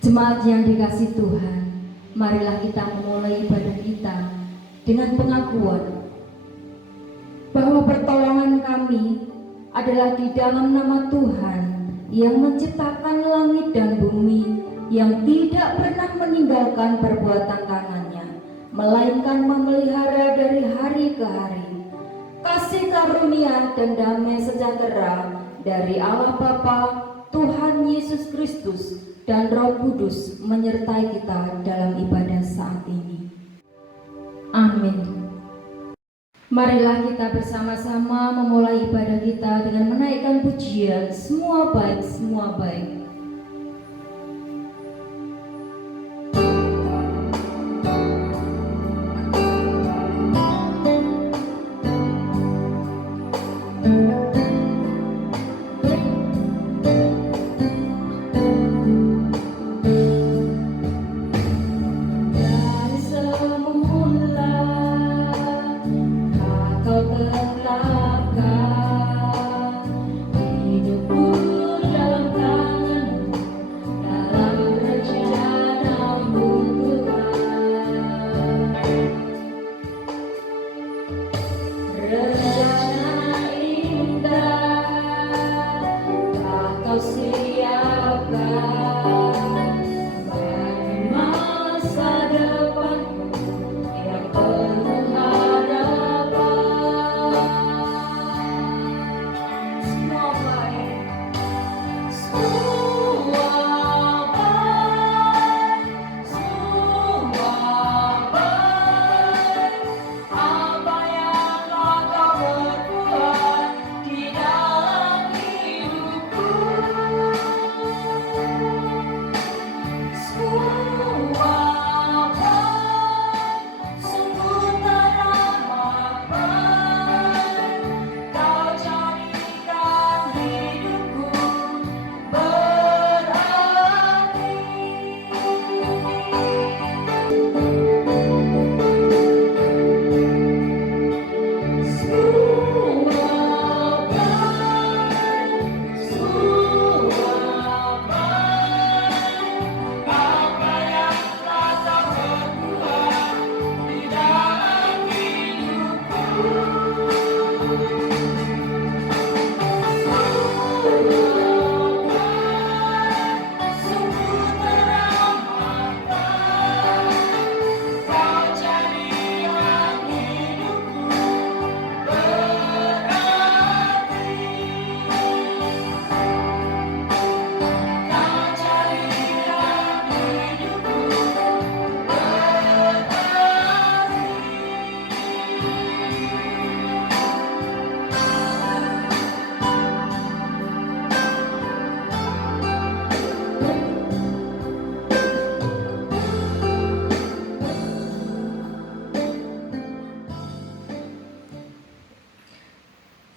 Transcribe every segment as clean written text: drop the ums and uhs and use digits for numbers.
Jemaat yang dikasihi Tuhan, marilah kita memulai ibadah kita dengan pengakuan bahwa pertolongan kami adalah di dalam nama Tuhan yang menciptakan langit dan bumi, yang tidak pernah meninggalkan perbuatan tangannya, melainkan memelihara dari hari ke hari. Kasih karunia dan damai sejahtera dari Allah Bapa, Tuhan Yesus Kristus, dan Roh Kudus menyertai kita dalam ibadah saat ini. Amin. Marilah kita bersama-sama memulai ibadah kita dengan menaikkan pujian Semua Baik, Semua Baik.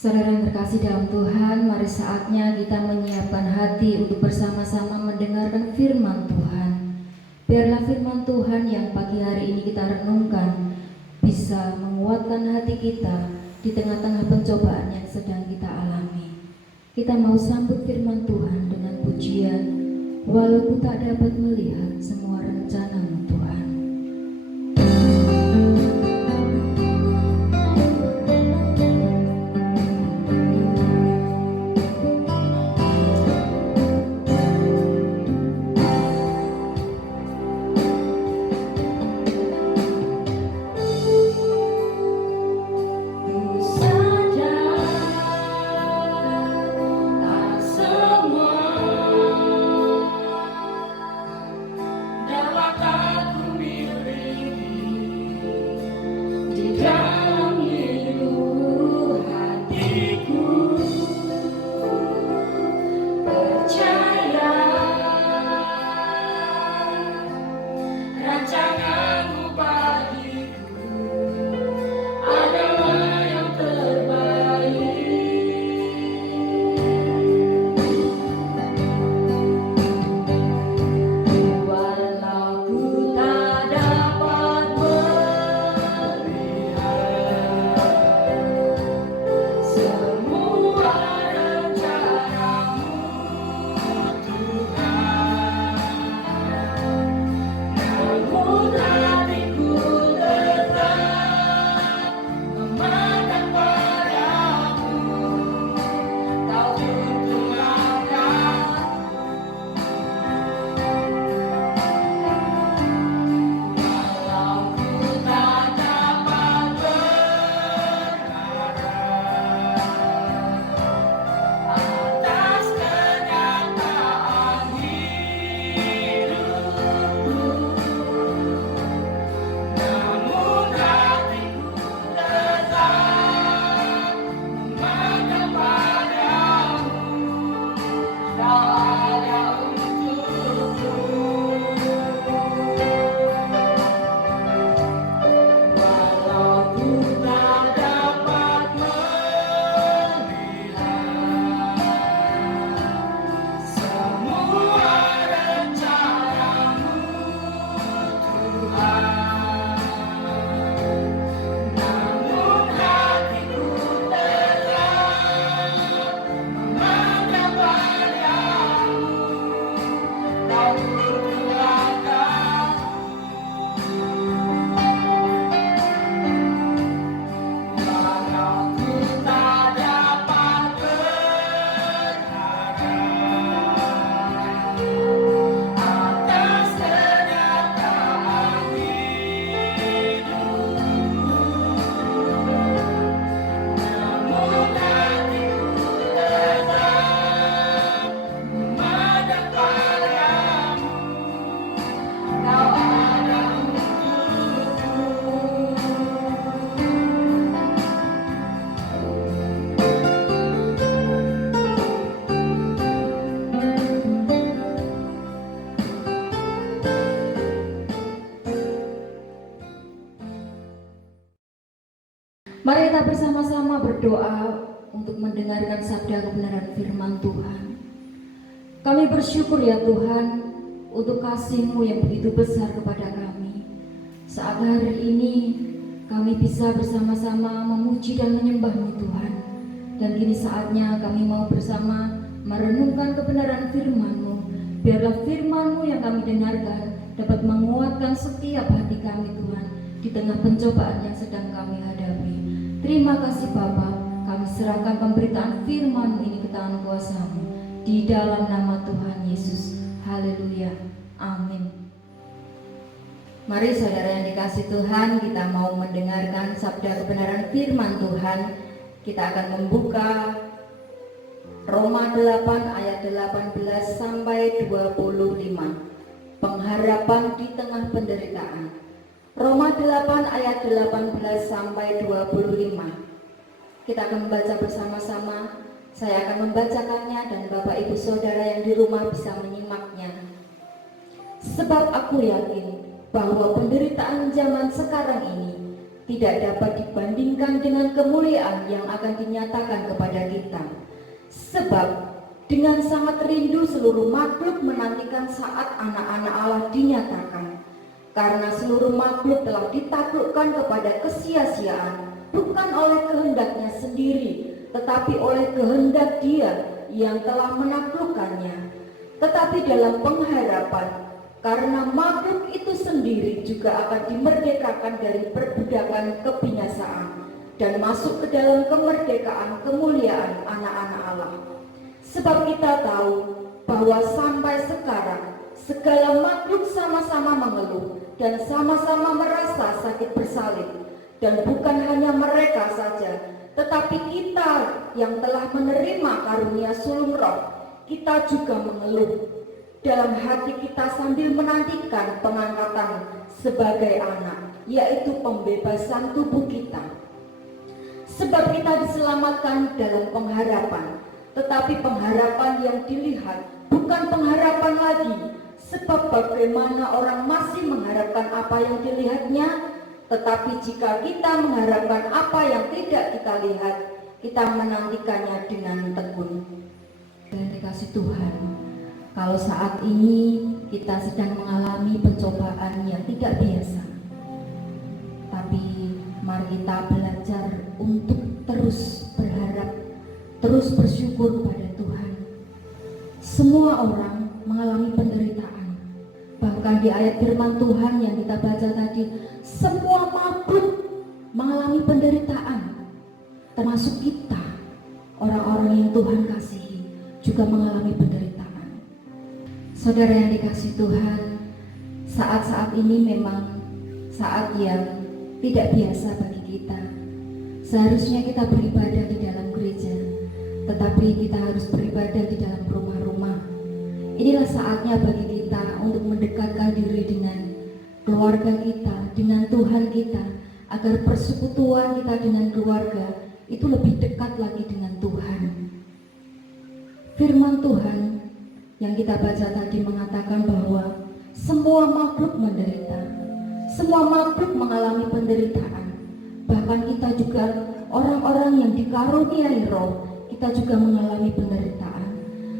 Saudara yang terkasih dalam Tuhan, mari saatnya kita menyiapkan hati untuk bersama-sama mendengarkan firman Tuhan. Biarlah firman Tuhan yang pagi hari ini kita renungkan bisa menguatkan hati kita di tengah-tengah pencobaan yang sedang kita alami. Kita mau sambut firman Tuhan dengan pujian, walaupun tak dapat melihat semua rencana-Mu Tuhan. kita bersama-sama berdoa untuk mendengarkan sabda kebenaran firman Tuhan. Kami bersyukur ya Tuhan untuk kasih-Mu yang begitu besar kepada kami. Saat hari ini kami bisa bersama-sama memuji dan menyembah-Mu Tuhan. Dan kini saatnya kami mau bersama merenungkan kebenaran firman-Mu. Biarlah firman-Mu yang kami dengarkan dapat menguatkan setiap hati kami Tuhan di tengah pencobaan yang sedang kami hadapi. Terima kasih Bapa, kami serahkan pemberitaan firman-Mu ini ke tangan kuasa-Mu di dalam nama Tuhan Yesus. Haleluya, amin. Mari saudara yang dikasih Tuhan, kita mau mendengarkan sabda kebenaran firman Tuhan. Kita akan membuka Roma 8 ayat 18 sampai 25. Pengharapan di tengah penderitaan. Roma 8 ayat 18 sampai 25. Kita akan membaca bersama-sama. Saya akan membacakannya dan Bapak Ibu Saudara yang di rumah bisa menyimaknya. Sebab aku yakin bahwa penderitaan zaman sekarang ini tidak dapat dibandingkan dengan kemuliaan yang akan dinyatakan kepada kita. Sebab dengan sangat rindu seluruh makhluk menantikan saat anak-anak Allah dinyatakan. Karena seluruh makhluk telah ditaklukkan kepada kesia-siaan, bukan oleh kehendaknya sendiri, tetapi oleh kehendak Dia yang telah menaklukkannya. Tetapi dalam pengharapan, karena makhluk itu sendiri juga akan dimerdekakan dari perbudakan kebinasaan dan masuk ke dalam kemerdekaan kemuliaan anak-anak Allah. Sebab kita tahu bahwa sampai sekarang segala makhluk sama-sama mengeluh dan sama-sama merasa sakit bersalin. Dan bukan hanya mereka saja, tetapi kita yang telah menerima karunia sulung roh, kita juga mengeluh dalam hati kita sambil menantikan pengangkatan sebagai anak, yaitu pembebasan tubuh kita. Sebab kita diselamatkan dalam pengharapan, tetapi pengharapan yang dilihat bukan pengharapan lagi. Sebab bagaimana orang masih mengharapkan apa yang dilihatnya, tetapi jika kita mengharapkan apa yang tidak kita lihat, kita menantikannya dengan tekun. Dan dikasih Tuhan, kalau saat ini kita sedang mengalami pencobaan yang tidak biasa, tapi mari kita belajar untuk terus berharap, terus bersyukur kepada Tuhan. Semua orang mengalami penderitaan. Bahkan di ayat firman Tuhan yang kita baca tadi, semua makhluk mengalami penderitaan, termasuk kita, orang-orang yang Tuhan kasihi, juga mengalami penderitaan. Saudara yang dikasih Tuhan, saat-saat ini memang saat yang tidak biasa bagi kita. Seharusnya kita beribadah di dalam gereja, tetapi kita harus beribadah di dalam rumah-rumah. Inilah saatnya bagi kita untuk mendekatkan diri dengan keluarga kita, dengan Tuhan kita, agar persekutuan kita dengan keluarga itu lebih dekat lagi dengan Tuhan. Firman Tuhan yang kita baca tadi mengatakan bahwa semua makhluk menderita, semua makhluk mengalami penderitaan. Bahkan kita juga orang-orang yang dikaruniai roh, kita juga mengalami penderitaan.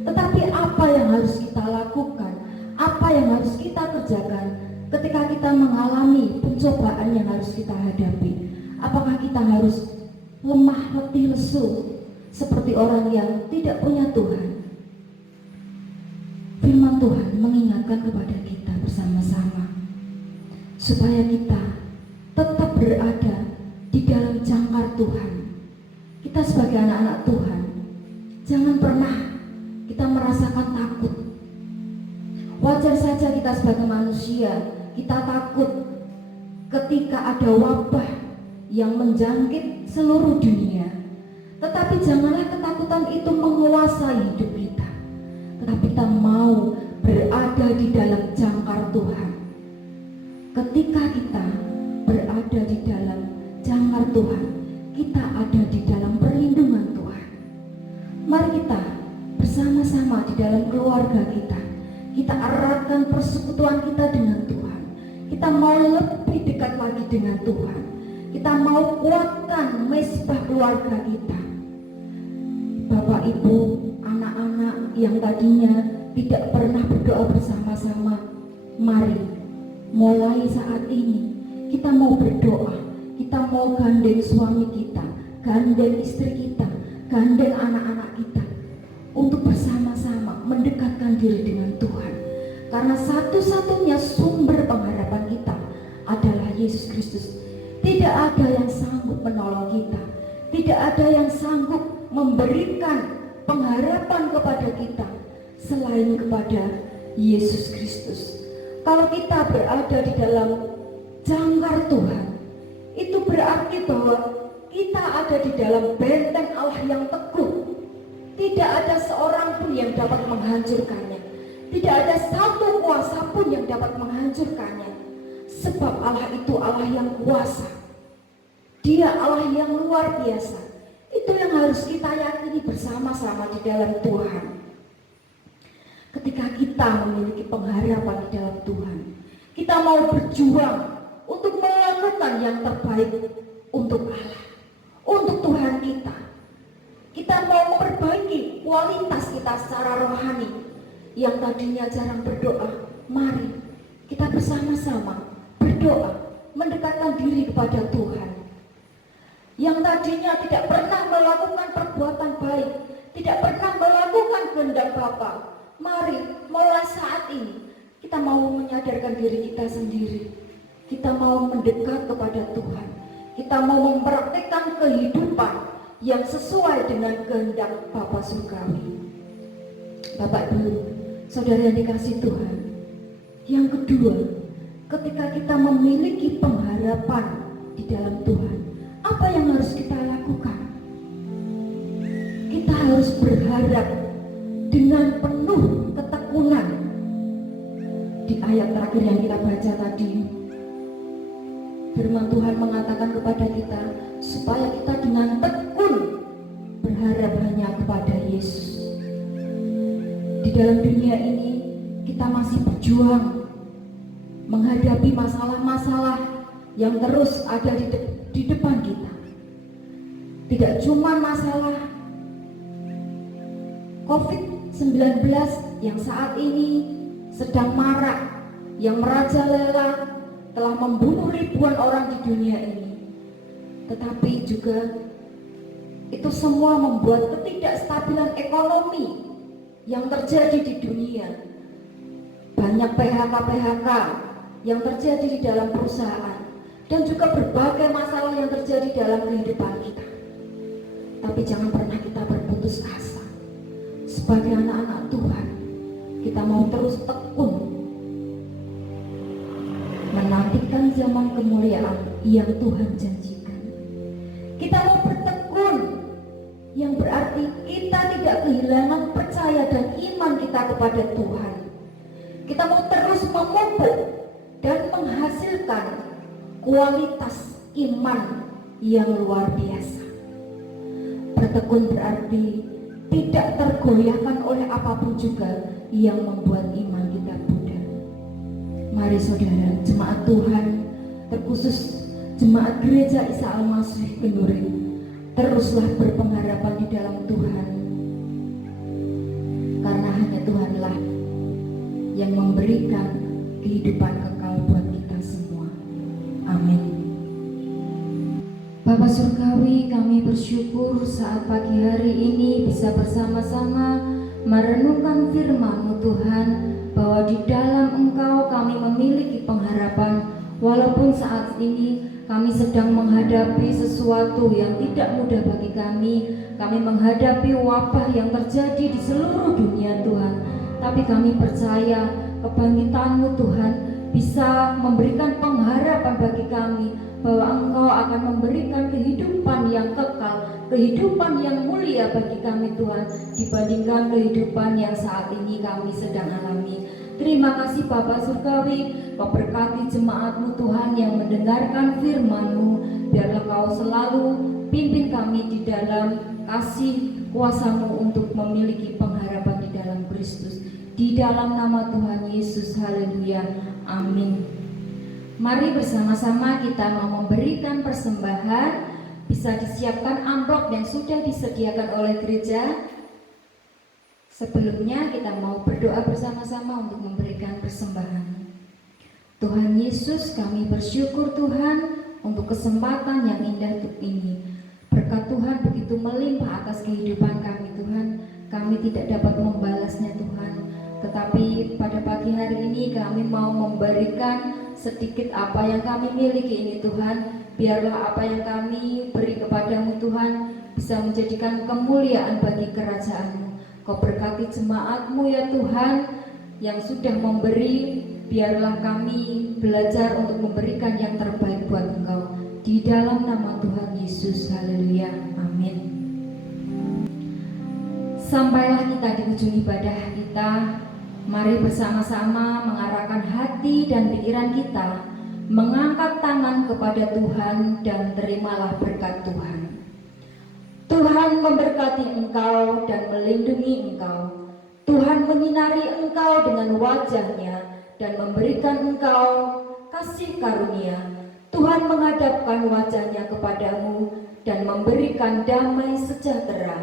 Tetapi apa yang harus kita lakukan, apa yang harus kita kerjakan ketika kita mengalami pencobaan yang harus kita hadapi? Apakah kita harus lemah, letih, lesu seperti orang yang tidak punya Tuhan? Firman Tuhan mengingatkan kepada kita bersama-sama supaya kita tetap berada di dalam jangkar Tuhan. Kita sebagai anak-anak Tuhan, jangan pernah kita merasakan takut. Wajar saja kita sebagai manusia, kita takut ketika ada wabah yang menjangkit seluruh dunia. Tetapi janganlah ketakutan itu menguasai hidup kita. Tetapi kita mau berada di dalam jangkar Tuhan. Ketika kita berada di dalam jangkar Tuhan, kita ada di dalam perlindungan Tuhan. Mari kita bersama-sama di dalam keluarga kita eratkan persekutuan kita dengan Tuhan. Kita mau lebih dekat lagi dengan Tuhan. Kita mau kuatkan mesbah keluarga kita. Bapak, Ibu, anak-anak yang tadinya tidak pernah berdoa bersama-sama, mari mulai saat ini kita mau berdoa. Kita mau gandeng suami kita, gandeng istri kita, gandeng anak-anak kita untuk bersama-sama mendekatkan diri dengan Tuhan. Karena satu-satunya sumber pengharapan kita adalah Yesus Kristus. Tidak ada yang sanggup menolong kita, tidak ada yang sanggup memberikan pengharapan kepada kita selain kepada Yesus Kristus. Kalau kita berada di dalam jangkar Tuhan, itu berarti bahwa kita ada di dalam benteng Allah yang teguh. Tidak ada seorang pun yang dapat menghancurkannya. Tidak ada satu kuasa pun yang dapat menghancurkannya. Sebab Allah itu Allah yang kuasa. Dia Allah yang luar biasa. Itu yang harus kita yakini bersama-sama di dalam Tuhan. Ketika kita memiliki pengharapan di dalam Tuhan, kita mau berjuang untuk melakukan yang terbaik untuk Allah, untuk Tuhan kita. Kita mau memperbaiki kualitas kita secara rohani. Yang tadinya jarang berdoa, mari kita bersama-sama berdoa, mendekatkan diri kepada Tuhan. Yang tadinya tidak pernah melakukan perbuatan baik, tidak pernah melakukan kehendak Bapa, mari mulai saat ini kita mau menyadarkan diri kita sendiri. Kita mau mendekat kepada Tuhan. Kita mau mempraktikkan kehidupan yang sesuai dengan kehendak Bapa Surgawi. Bapak Ibu, saudara yang dikasihi Tuhan, yang kedua, ketika kita memiliki pengharapan di dalam Tuhan, apa yang harus kita lakukan? Kita harus berharap dengan penuh ketekunan. Di ayat terakhir yang kita baca tadi, firman Tuhan mengatakan kepada kita supaya kita dengan tekun berharap hanya kepada Yesus. Di dalam dunia ini kita masih berjuang menghadapi masalah-masalah yang terus ada di depan kita. Tidak cuma masalah COVID-19 yang saat ini sedang marak, yang merajalela, telah membunuh ribuan orang di dunia ini. Tetapi juga itu semua membuat ketidakstabilan ekonomi yang terjadi di dunia. Banyak PHK yang terjadi di dalam perusahaan, dan juga berbagai masalah yang terjadi dalam kehidupan kita. Tapi jangan pernah kita berputus asa. Sebagai anak-anak Tuhan, kita mau terus tekun menantikan zaman kemuliaan yang Tuhan janjikan. Kita mau bertekun, yang berarti kita tidak kehilangan percaya dan iman kita kepada Tuhan. Kita mau terus memupuk dan menghasilkan kualitas iman yang luar biasa. Bertekun berarti tidak tergoyahkan oleh apapun juga yang membuat iman kita pudar. Mari saudara, jemaat Tuhan, terkhusus jemaat Gereja Isa Al-Masih Kenduri, teruslah berpengharapan di dalam Tuhan, karena hanya Tuhanlah yang memberikan kehidupan kekal buat kita semua. Amin. Bapa Surgawi, kami bersyukur saat pagi hari ini bisa bersama-sama merenungkan firman-Mu Tuhan, bahwa di dalam Engkau kami memiliki pengharapan. Walaupun saat ini kami sedang menghadapi sesuatu yang tidak mudah bagi kami menghadapi wabah yang terjadi di seluruh dunia Tuhan. Tapi kami percaya kebangkitan-Mu Tuhan bisa memberikan pengharapan bagi kami, bahwa Engkau akan memberikan kehidupan yang kekal, kehidupan yang mulia bagi kami Tuhan, dibandingkan kehidupan yang saat ini kami sedang alami. Terima kasih Bapa Surgawi, Kau berkati jemaat-Mu Tuhan yang mendengarkan firman-Mu. Biarlah Kau selalu pimpin kami di dalam kasih kuasa-Mu untuk memiliki pengharapan di dalam Kristus. Di dalam nama Tuhan Yesus, haleluya, amin. Mari bersama-sama kita mau memberikan persembahan. Bisa disiapkan amplop yang sudah disediakan oleh gereja. Sebelumnya kita mau berdoa bersama-sama untuk memberikan persembahan. Tuhan Yesus, kami bersyukur Tuhan untuk kesempatan yang indah ini. Berkat Tuhan begitu melimpah atas kehidupan kami Tuhan. Kami tidak dapat membalasnya Tuhan. Tetapi pada pagi hari ini kami mau memberikan sedikit apa yang kami miliki ini Tuhan. Biarlah apa yang kami beri kepadamu Tuhan bisa menjadikan kemuliaan bagi kerajaan-Mu. Kau berkati jemaat-Mu ya Tuhan yang sudah memberi. Biarlah kami belajar untuk memberikan yang terbaik buat Engkau. Di dalam nama Tuhan Yesus, haleluya, amin. Sampailah kita di ujung ibadah kita. Mari bersama-sama mengarahkan hati dan pikiran kita, mengangkat tangan kepada Tuhan dan terimalah berkat Tuhan. Tuhan memberkati engkau dan melindungi engkau. Tuhan menyinari engkau dengan wajah-Nya dan memberikan engkau kasih karunia. Tuhan menghadapkan wajah-Nya kepadamu dan memberikan damai sejahtera.